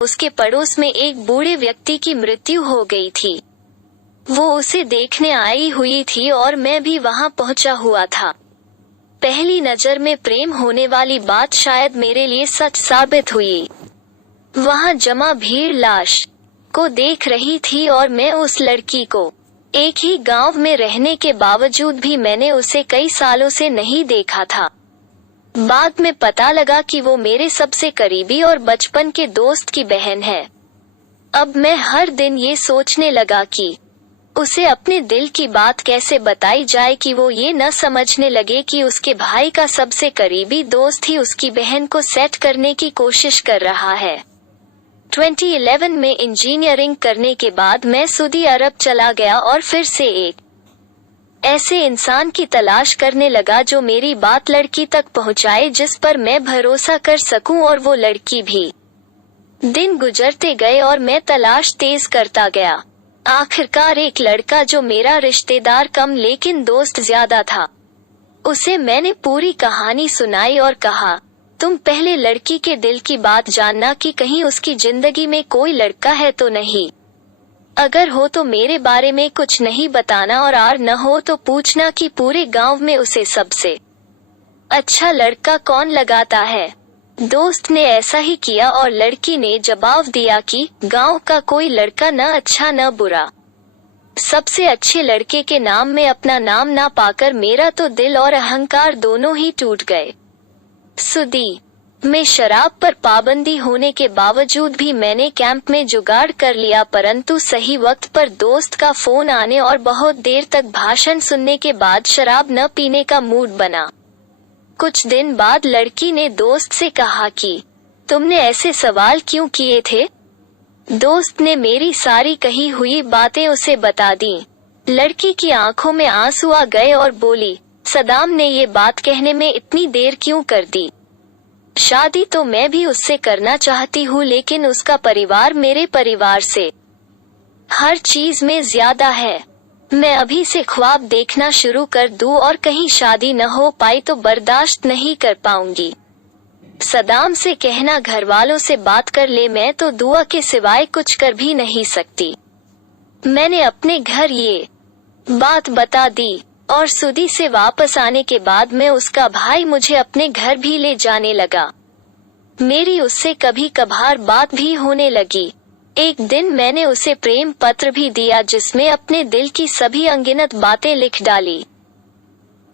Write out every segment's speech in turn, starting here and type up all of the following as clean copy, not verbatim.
उसके पड़ोस में एक बूढ़े व्यक्ति की मृत्यु हो गई थी। वो उसे देखने आई हुई थी और मैं भी वहां पहुंचा हुआ था। पहली नजर में प्रेम होने वाली बात शायद मेरे लिए सच साबित हुई। वहां जमा भीड़ लाश को देख रही थी और मैं उस लड़की को, एक ही गांव में रहने के बावजूद भी मैंने उसे कई सालों से नहीं देखा था। बाद में पता लगा कि वो मेरे सबसे करीबी और बचपन के दोस्त की बहन है। अब मैं हर दिन ये सोचने लगा कि उसे अपने दिल की बात कैसे बताई जाए कि वो ये न समझने लगे कि उसके भाई का सबसे करीबी दोस्त ही उसकी बहन को सेट करने की कोशिश कर रहा है। 2011 में इंजीनियरिंग करने के बाद मैं सऊदी अरब चला गया और फिर से एक ऐसे इंसान की तलाश करने लगा जो मेरी बात लड़की तक पहुंचाए, जिस पर मैं भरोसा कर सकूं, और वो लड़की भी। दिन गुजरते गए और मैं तलाश तेज करता गया। आखिरकार एक लड़का जो मेरा रिश्तेदार कम लेकिन दोस्त ज्यादा था। उसे मैंने पूरी कहानी सुनाई और कहा, तुम पहले लड़की के दिल की बात जानना कि कहीं उसकी जिंदगी में कोई लड़का है तो नहीं। अगर हो तो मेरे बारे में कुछ नहीं बताना, और न हो तो पूछना कि पूरे गांव में उसे सबसे अच्छा लड़का कौन लगाता है। दोस्त ने ऐसा ही किया और लड़की ने जवाब दिया कि गांव का कोई लड़का न अच्छा न बुरा। सबसे अच्छे लड़के के नाम में अपना नाम ना पाकर मेरा तो दिल और अहंकार दोनों ही टूट गए। सऊदी में शराब पर पाबंदी होने के बावजूद भी मैंने कैंप में जुगाड़ कर लिया, परंतु सही वक्त पर दोस्त का फोन आने और बहुत देर तक भाषण सुनने के बाद शराब न पीने का मूड बना। कुछ दिन बाद लड़की ने दोस्त से कहा कि तुमने ऐसे सवाल क्यों किए थे। दोस्त ने मेरी सारी कही हुई बातें उसे बता दी। लड़की की आंखों में आंसू आ गए और बोली, सदाम ने ये बात कहने में इतनी देर क्यों कर दी। शादी तो मैं भी उससे करना चाहती हूँ, लेकिन उसका परिवार मेरे परिवार से हर चीज में ज्यादा है। मैं अभी से ख्वाब देखना शुरू कर दूं और कहीं शादी न हो पाई तो बर्दाश्त नहीं कर पाऊंगी। सदाम से कहना घर वालों से बात कर ले, मैं तो दुआ के सिवाय कुछ कर भी नहीं सकती। मैंने अपने घर ये बात बता दी और सऊदी से वापस आने के बाद मैं उसका भाई मुझे अपने घर भी ले जाने लगा। मेरी उससे कभी कभार बात भी होने लगी। एक दिन मैंने उसे प्रेम पत्र भी दिया जिसमें अपने दिल की सभी अनगिनत बातें लिख डाली।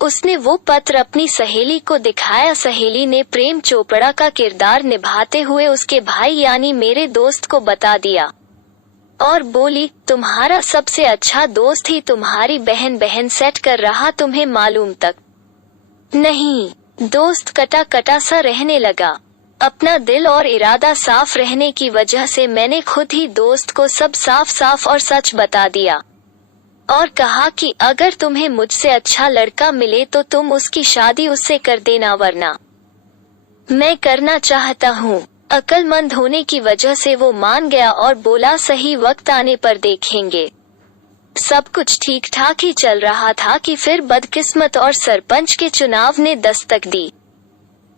उसने वो पत्र अपनी सहेली को दिखाया। सहेली ने प्रेम चोपड़ा का किरदार निभाते हुए उसके भाई यानी मेरे दोस्त को बता दिया और बोली, तुम्हारा सबसे अच्छा दोस्त ही तुम्हारी बहन सेट कर रहा, तुम्हें मालूम तक नहीं। दोस्त कटा कटा सा रहने लगा। अपना दिल और इरादा साफ रहने की वजह से मैंने खुद ही दोस्त को सब साफ साफ और सच बता दिया और कहा कि अगर तुम्हें मुझसे अच्छा लड़का मिले तो तुम उसकी शादी उससे कर देना, वरना मैं करना चाहता हूँ। अक्लमंद होने की वजह से वो मान गया और बोला, सही वक्त आने पर देखेंगे। सब कुछ ठीक ठाक ही चल रहा था कि फिर बदकिस्मत और सरपंच के चुनाव ने दस्तक दी।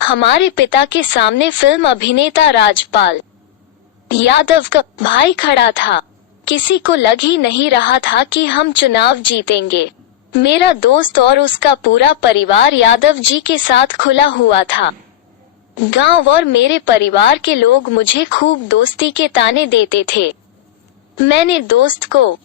हमारे पिता के सामने फिल्म अभिनेता राजपाल यादव का भाई खड़ा था। किसी को लग ही नहीं रहा था कि हम चुनाव जीतेंगे। मेरा दोस्त और उसका पूरा परिवार यादव जी के साथ खुला हुआ था। गांव और मेरे परिवार के लोग मुझे खूब दोस्ती के ताने देते थे। मैंने दोस्त को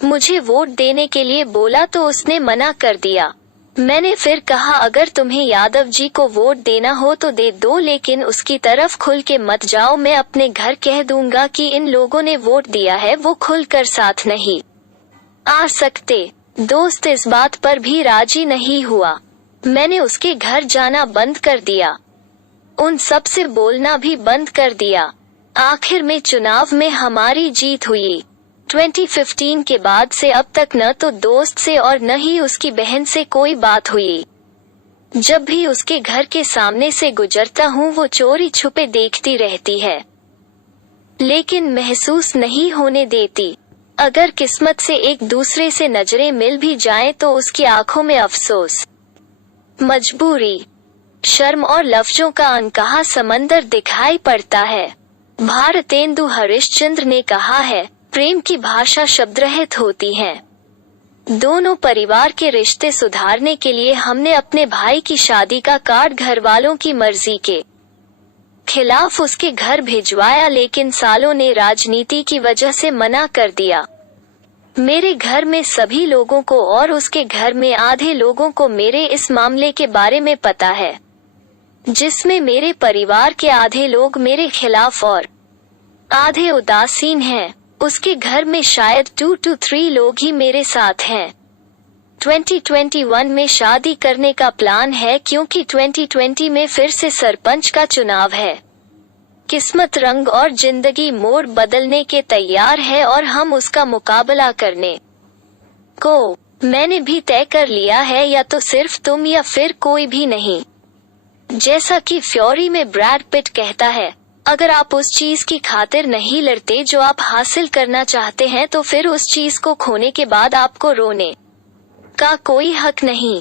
मुझे वोट देने के लिए बोला तो उसने मना कर दिया। मैंने फिर कहा, अगर तुम्हें यादव जी को वोट देना हो तो दे दो, लेकिन उसकी तरफ खुल के मत जाओ। मैं अपने घर कह दूंगा कि इन लोगों ने वोट दिया है, वो खुलकर साथ नहीं आ सकते। दोस्त इस बात पर भी राजी नहीं हुआ। मैंने उसके घर जाना बंद कर दिया, उन सब से बोलना भी बंद कर दिया। आखिर में चुनाव में हमारी जीत हुई। 2015 के बाद से अब तक न तो दोस्त से और न ही उसकी बहन से कोई बात हुई। जब भी उसके घर के सामने से गुजरता हूँ वो चोरी छुपे देखती रहती है, लेकिन महसूस नहीं होने देती। अगर किस्मत से एक दूसरे से नजरें मिल भी जाएं तो उसकी आंखों में अफसोस, मजबूरी, शर्म और लफ्जों का अनकहा समंदर दिखाई पड़ता है। भारतेंदु हरिश्चंद्र ने कहा है, प्रेम की भाषा शब्दरहित होती है। दोनों परिवार के रिश्ते सुधारने के लिए हमने अपने भाई की शादी का कार्ड घर वालों की मर्जी के खिलाफ उसके घर भिजवाया, लेकिन सालों ने राजनीति की वजह से मना कर दिया। मेरे घर में सभी लोगों को और उसके घर में आधे लोगों को मेरे इस मामले के बारे में पता है, जिसमें मेरे परिवार के आधे लोग मेरे खिलाफ और आधे उदासीन हैं। उसके घर में शायद 2 to 3 लोग ही मेरे साथ हैं। 2021 में शादी करने का प्लान है, क्योंकि 2020 में फिर से सरपंच का चुनाव है। किस्मत, रंग और जिंदगी मोड़ बदलने के तैयार है और हम उसका मुकाबला करने को मैंने भी तय कर लिया है, या तो सिर्फ तुम या फिर कोई भी नहीं। जैसा कि फ्यूरी में ब्रैड पिट कहता है, अगर आप उस चीज की खातिर नहीं लड़ते जो आप हासिल करना चाहते हैं, तो फिर उस चीज को खोने के बाद आपको रोने का कोई हक नहीं।